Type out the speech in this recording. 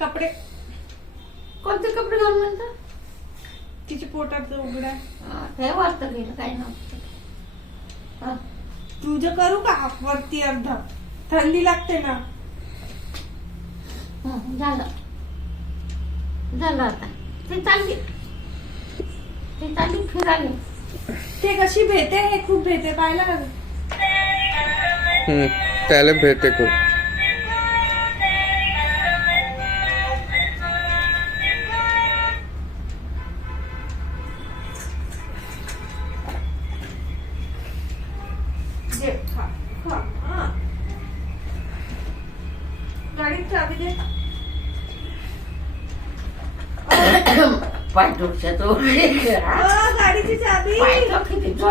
कपडे कोणते कपडे घाल म्हणतात? तिच्या पोटात उघडा. हे वाटतं गेलं काही नव्हतं. तुझं करू का वरती अर्ध? थंडी लागते ना. झालं झालं आता. ती चालली फिरायला. ते कशी भेटे, हे खूप भेटे पाहिलं का? त्याला भेटे खूप. दे, खा, खा, हा. गाडीत चाबी दे. पाय दुखतो. गाडीची चाबी. पाय किती